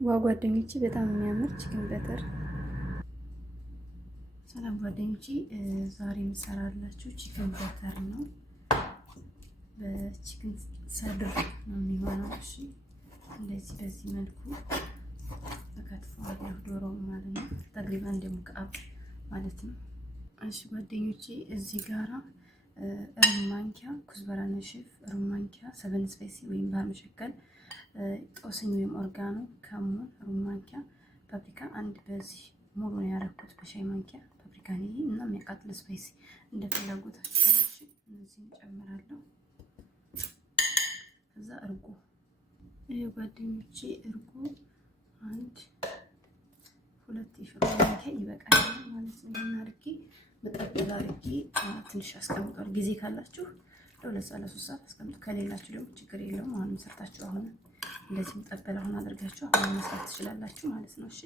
ዋ ጓደኞቼ በጣም የሚያምር ቺክን በተር። ሰላም ጓደኞቼ፣ ዛሬ የምሰራላችሁ ቺክን በተር ነው። በቺክን ሰድር ነው የሚሆነው። እሺ እንደዚህ በዚህ መልኩ ተከትፏል። ዶሮ ማለት ነው። ተግሪባን እንደሙቀአብ ማለት ነው። እሺ ጓደኞቼ፣ እዚህ ጋራ ሩብ ማንኪያ ኩዝበራ ነሽፍ፣ ሩብ ማንኪያ ሰቨን ስፓይሲ ወይም ባህር መሸከል፣ ጦስኝ ወይም ኦርጋኖ፣ ከሙን ሩብ ማንኪያ፣ ፓፕሪካ አንድ በዚህ ሙሉ ነው ያደረኩት በሻይ ማንኪያ ፓፕሪካ ነው እና የሚያቃጥል ስፓይሲ እንደ ፍላጎታችሁ። እሺ እነዚህን ጨምራለሁ። ከዛ እርጎ ጓደኞቼ፣ እርጎ አንድ ሁለት የሾርባ ማንኪያ ይበቃል ማለት ነው። እናርጌ መጠበል አርጌ ትንሽ አስቀምጧል። ጊዜ ካላችሁ ለሁለት ሰዓት ለሶስት ሰዓት አስቀምጡ። ከሌላችሁ ደግሞ ችግር የለውም። አሁንም ሰርታችሁ አሁን እንደዚህ መጠበል አሁን አድርጋችሁ አሁን መስራት ትችላላችሁ ማለት ነው። እሺ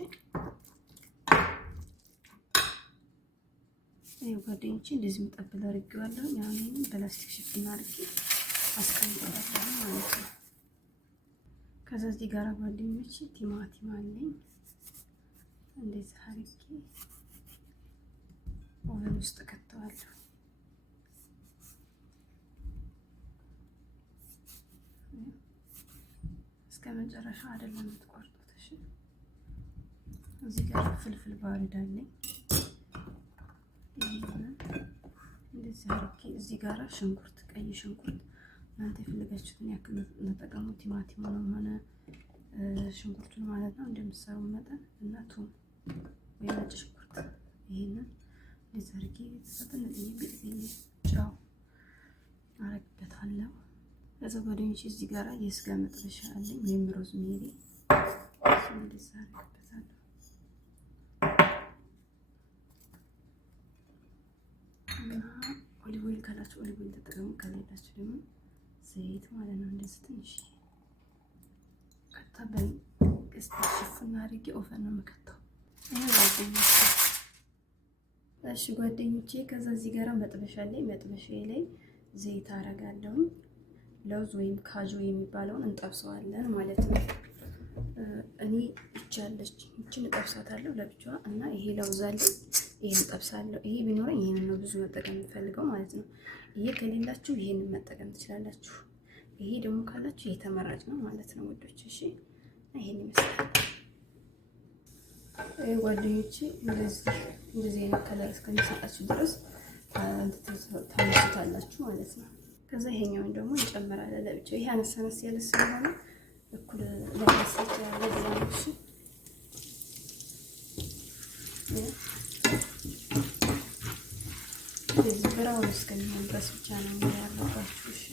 ጓደኞቼ፣ እንደዚህ መጠበል አርጌዋለሁ። ያንን በላስቲክ ሽፍና አርጌ አስቀምጣለሁ ማለት ነው። ከዛ እዚህ ጋር ጓደኞቼ ቲማቲም አለኝ። እንደዚህ አርጌ ኦቨን ውስጥ ከተዋለሁ። እስከ መጨረሻ አይደለም የምትቆርጡት። እሺ እዚህ ጋር ፍልፍል ባሪድ አለኝ። እንደዚህ አርጌ እዚህ ጋር ሽንኩርት፣ ቀይ ሽንኩርት እናንተ የፈለጋችሁትን ያክል ተጠቀሙ። ቲማቲሙንም ሆነ ሽንኩርቱን ማለት ነው እንደምትሰሩ መጠን እና ቱም ወይ ነጭ ሽንኩርት ይሄንን እንደዚህ አርጌ ተሰጥነ ጨው አረግበታለሁ። ከዛ ጓደኞቼ እዚህ ጋር የስጋ መጥበሻ አለኝ ወይም ሮዝሜሪ እንደዚህ አረግበታለሁ። እና ኦሊቭ ኦይል ካላችሁ ኦሊቭ ኦይል ተጠቀሙ፣ ከሌላችሁ ደግሞ ዘይት ማለት ነው። እንደዚህ ትንሽ ከተበል እስቲ ሽፍና አድርጌ ኦቨን ነው የምከተው። እሺ ጓደኞቼ፣ ከዛ እዚህ ጋር መጥበሻ ላይ መጥበሻዬ ላይ ዘይት አረጋለሁ። ለውዝ ወይም ካጆ የሚባለውን እንጠብሰዋለን ማለት ነው። እኔ ይቻለች እቺን እጠብሳታለሁ ለብቻዋ እና ይሄ ለውዝ አለኝ፣ ይሄን እጠብሳለሁ። ይሄ ቢኖረኝ ይሄንን ነው ብዙ መጠቀም የምፈልገው ማለት ነው። ይሄ ከሌላችሁ ይሄንን መጠቀም ትችላላችሁ። ይሄ ደግሞ ካላችሁ ይሄ ተመራጭ ነው ማለት ነው ውዶች። እሺ ይሄን ይመስላል ጓደኞቼ። እንደዚህ አይነት ከለር እስከሚሰጣችሁ ድረስ ታመሱታላችሁ ማለት ነው። ከዛ ይሄኛውን ደግሞ እንጨምራለን ለብቻው። ይሄ አነስ አነስ ያለ ስለሆነ እኩል ለማሰጥ ያለ ብላሽ እዚህ ብራውን እስከሚሆን ድረስ ብቻ ነው ያለባችሁ። እሺ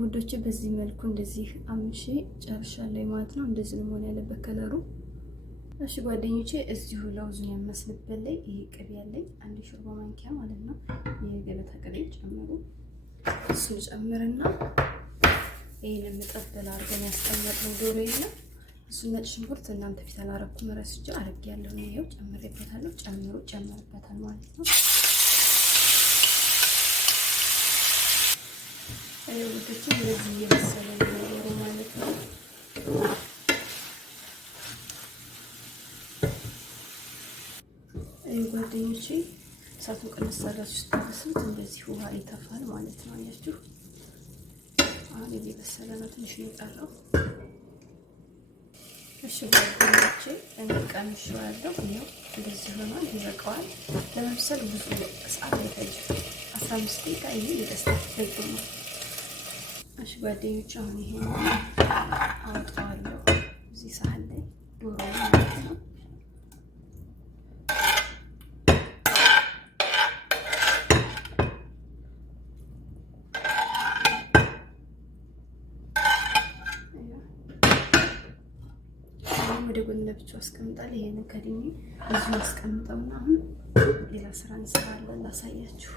ውዶቼ፣ በዚህ መልኩ እንደዚህ አምሼ ጨርሻለሁ ማለት ነው። እንደዚህ ነው መሆን ያለበት ከለሩ። እሺ ጓደኞቼ፣ እዚሁ ለውዙን ያመስልበት ላይ ይሄ ቅቤ ያለኝ አንድ ሾርባ ማንኪያ ማለት ነው። የገበታ ቅቤ ጨምሩ። እሱን ጨምርና ይሄን መጠበል አድርገን ያስቀመጥነው ዶሮ የለም እሱን ነጭ ሽንኩርት እናንተ ፊት አላረኩም ረስቼ አድርጌያለሁ። ይሄው ጨምሬበታለሁ። ጨምሩበታል ማለት ነው። ውዶቼ እንደዚህ እየበሰለ ነው ማለት ነው። ጓደኞቼ እሳቱን ቀነስ አድርጋችሁ ስታበስሉት እንደዚህ ውሃ ይተፋል ማለት ነው። አያችሁ፣ አሁን እየበሰለ ነው። ትንሽ ነው የቀረው። እሺ ጓደኞቼ፣ እኔ ቀምሼዋለሁ። ይኸው እንደዚህ ሆኗል። ይበቃዋል ለመብሰል። ብዙ ሰዓት አይፈጅም። 15 ደቂቃ ይሄ ይበስላል። በቂ ነው። እሺ ጓደኞቼ፣ አሁን ይሄን አውጣዋለሁ እዚህ ሳህን ላይ ዶሮ ማለት ነው። ወደ ጎን ለብቻው አስቀምጣለሁ። ይሄንን ከድኜ እዚህ አስቀምጠውና አሁን ሌላ ስራ እንሰራለን። ላሳያችሁ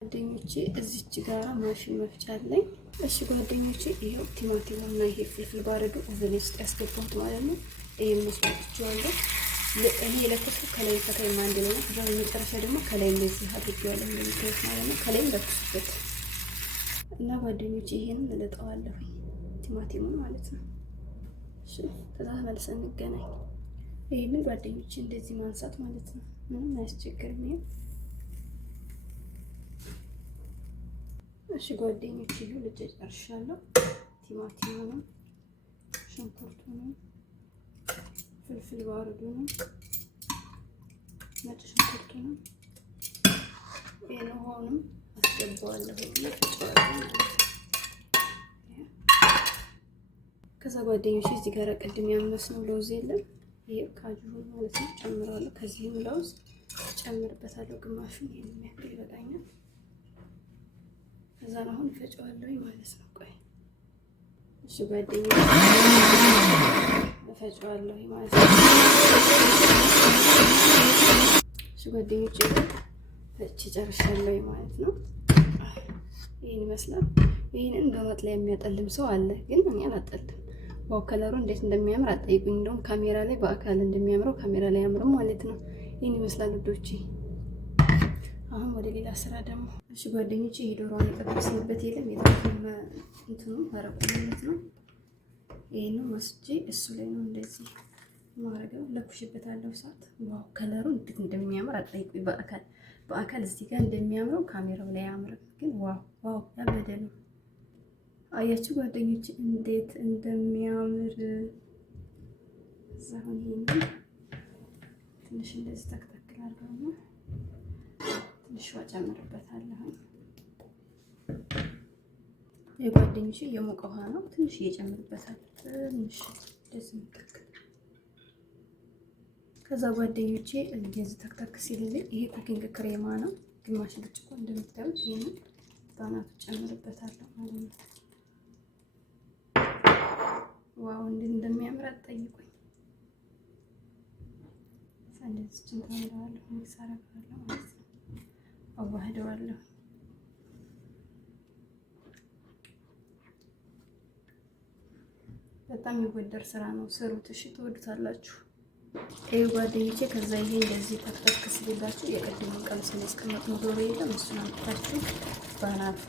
ጓደኞቼ። እዚች ጋራ ማሽን መፍጫ አለኝ። እሺ ጓደኞቼ፣ ይሄው ቲማቲሙና ይሄ ፍልፍል ባረዱ ኦቨን ውስጥ ያስገባሁት ማለት ነው። ይሄን መስዋዕትቻለሁ። እኔ የለኮስኩት ከላይ ከታይ አንድ ላይ ነው። ከዛ በመጨረሻ ደግሞ ከላይ እንደዚህ አድርጌዋለሁ እንደምታዩት ማለት ነው። ከላይም ለኩስበት እና ጓደኞቼ፣ ይሄንን እልጠዋለሁ ቲማቲሙን ማለት ነው። ከዛ መልሰን እንገናኝ። ይሄንን ጓደኞቼ እንደዚህ ማንሳት ማለት ነው፣ ምንም አያስቸግርም። እሺ ጓደኞቼ ይሄ ልጅ ጨርሻለሁ። ቲማቲሙንም፣ ሽንኩርቱንም፣ ፍልፍል ባሩዱንም፣ ነጭ ሽንኩርቱንም ውሃውንም አስገባዋለሁ። ከዛ ጓደኞቼ እዚህ ጋር ቅድም ያመስነው ለውዝ የለም፣ ይሄ ካጁ ማለት ነው ጨምራለሁ። ከዚህም ለውዝ ጨምርበታለሁ፣ ግማሹን ይሄን የሚያክል ይበቃኛል። ከዛ አሁን እፈጨዋለሁ ማለት ነው። ቆይ እሺ ጓደኞቼ እፈጨዋለሁ ማለት ነው። እሺ ጓደኞቼ ፈጭ ጨርሻለሁ ማለት ነው። ይሄን ይመስላል። ይሄንን በመጥለያ የሚያጠልም ሰው አለ፣ ግን እኔ አላጠልም። ዋው ከለሩ እንዴት እንደሚያምር አጠይቁኝ። እንደውም ካሜራ ላይ በአካል እንደሚያምረው ካሜራ ላይ አያምርም ማለት ነው። ይሄን ይመስላል ውዶቼ። አሁን ወደ ሌላ ስራ ደግሞ። እሺ ጓደኞቼ ይሄ ዶሮውን የጠበስንበት የለም የተፈመ እንትኑ አረቁ ማለት ነው። ይሄንን ወስጄ እሱ ላይ ነው እንደዚህ ማረገው። ለኩሽበታለሁ እሳት። ዋው ከለሩ እንዴት እንደሚያምር አጠይቁኝ። በአካል እዚህ ጋር እንደሚያምረው ካሜራው ላይ አያምርም፣ ግን ዋው ያበደ ነው። አያችሁ ጓደኞቼ እንዴት እንደሚያምር። አሁን ይሄንን ትንሽ እንደዚህ ተክተክል አድርገውና ትንሽ ውሃ ጨምርበታለሁ። የጓደኞቼ የሞቀ ውሃ ነው፣ ትንሽ እየጨምርበታል። ትንሽ እንደዚህ ተክተክ። ከዛ ጓደኞቼ እንደዚህ ተክተክ ሲልልኝ ይሄ ኩኪንግ ክሬማ ነው፣ ግማሽ ብርጭቆ እንደምታዩት። ይሄንን ባናቱ ጨምርበታለሁ ማለት ነው። ዋው እንዴት እንደሚያምር አትጠይቁኝ። እንደዚህ ጭንታለሁ ሚክስ አደርጋለሁ ማለት ነው። አዋህደዋለሁ። በጣም የሚወደድ ስራ ነው፣ ስሩት። እሺ ትወዱታላችሁ። ይሄ ጓደኞቼ ከዛ ይሄ እንደዚህ ተክተክ ሲልላችሁ የቀድሞውን ቀምስ የሚያስቀምጥ ነው ዶሮ የለም፣ እሱን አምጥታችሁ ባናቱ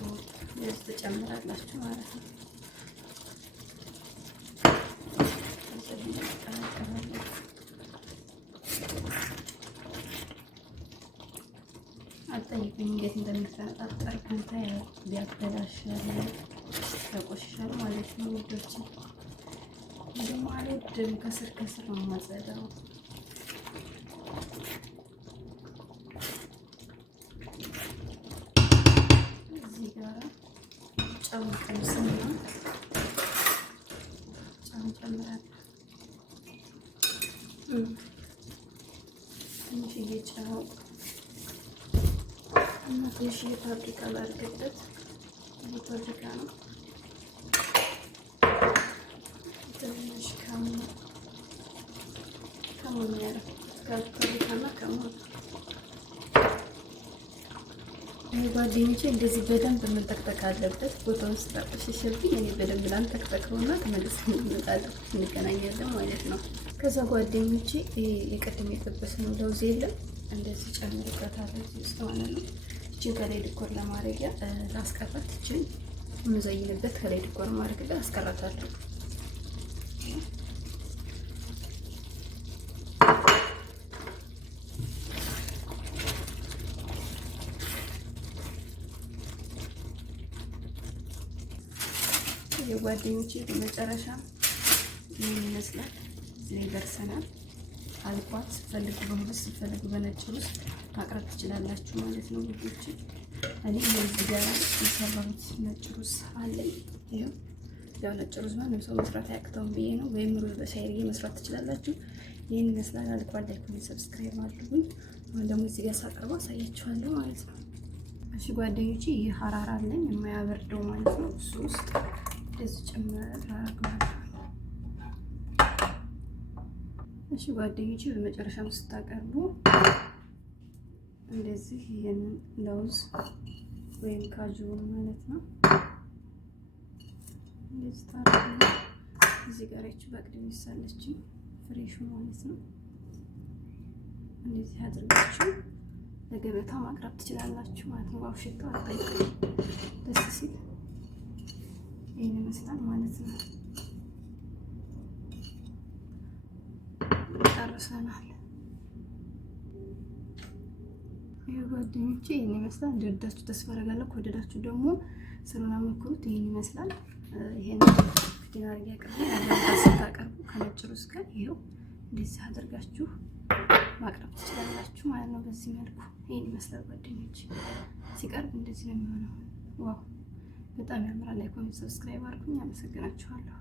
እንደዚህ ትጨምራላችሁ ማለት ነው። አጠይቁኝ እንዴት እንደሚፈነጣጠር ከንታ ሊያበላሻል ያቆሽሻል ማለት ነው ውዶች። ደግሞ አልወድም፣ ከስር ከስር ነው የማጸዳው። እዚህ ጋር ጨው ቀምስና ጨው ጨምራለሁ። ትንሽዬ ጨው እና ትንሽዬ ፓፕሪካ ላድርግበት። ይሄ ፓፕሪካ ነው። ትንሽ ከሙን ያደረኩት ፓፕሪካና ከሙን። ይሄ ጓደኞቼ እንደዚህ በደንብ መንጠቅጠቅ አለበት። ቦታውን ስላቆሸሸብኝ እኔ በደንብ ላንጠቅጠቀውና ተመልሰን እንመጣለን፣ እንገናኛለን ማለት ነው። ከዛ ጓደኞቼ የቀድሞ የጠበስነው ለውዝ የለም እንደዚህ ጨምርበታለሁ እዚህ ውስጥ ማለት ነው። እችን ከላይ ዲኮር ለማድረጊያ ላስቀራት፣ እችን የምዘይንበት ከላይ ዲኮር ማድረግ አስቀራታለሁ። የጓደኞቼ በመጨረሻ ምን ይመስላል እዚህ ላይ ደርሰናል። አልኳት ስትፈልጉ በሁለት ስትፈልጉ በነጭ ሩዝ ማቅረብ ትችላላችሁ ማለት ነው ልጆች። እኔ እዚህ ጋር የሰራሁት ነጭ ሩዝ አለኝ። ይሄው ያው ነጭ ሩዝ ማንም ሰው መስራት አያቅተውም ብዬ ነው፣ ወይም ሩዝ በሻይርዬ መስራት ትችላላችሁ። ይሄን ይመስላል። አልኳት ላይክ እና ሰብስክራይብ አድርጉኝ። አሁን ደግሞ እዚህ ጋር ሳቀርበው አሳያችኋለሁ ማለት ነው። እሺ ጓደኞቼ ይሄ ሀራራ አለኝ የማያበርደው ማለት ነው። እሱ ውስጥ እንደዚህ ጨምር አድርገዋለሁ። እሺ ጓደኞቼ በመጨረሻም ስታቀርቡ እንደዚህ ይሄንን ለውዝ ወይም ካጁ ማለት ነው እንደዚህ ታረጉ። እዚህ ጋር እቺ በቅድም ይሳለች ፍሬሹ ማለት ነው። እንደዚህ አድርጋችሁ ለገበታ ማቅረብ ትችላላችሁ ማለት ነው። ዋው ሽታው አጣይቁ ደስ ሲል ይሄን ይመስላል ማለት ነው። ጨርሰናል። ይሄ ጓደኞቼ ይሄን ይመስላል። እንደወደዳችሁ ተስፋ አደርጋለሁ። ከወደዳችሁ ደግሞ ስሩን አመክሩት። ይሄን ይመስላል። ይሄን ክዲን አድርጌ አቅርቤ ስታቀርቡ ከነጭ ሩዝ ጋር ይሄው እንደዚህ አድርጋችሁ ማቅረብ ትችላላችሁ ማለት ነው። በዚህ መልኩ ይሄን ይመስላል ጓደኞቼ። ሲቀርብ እንደዚህ ነው የሚሆነው። ዋው በጣም ያምራል። ላይክ፣ ኮሜንት፣ ሰብስክራይብ አድርጉኝ። አመሰግናችኋለሁ።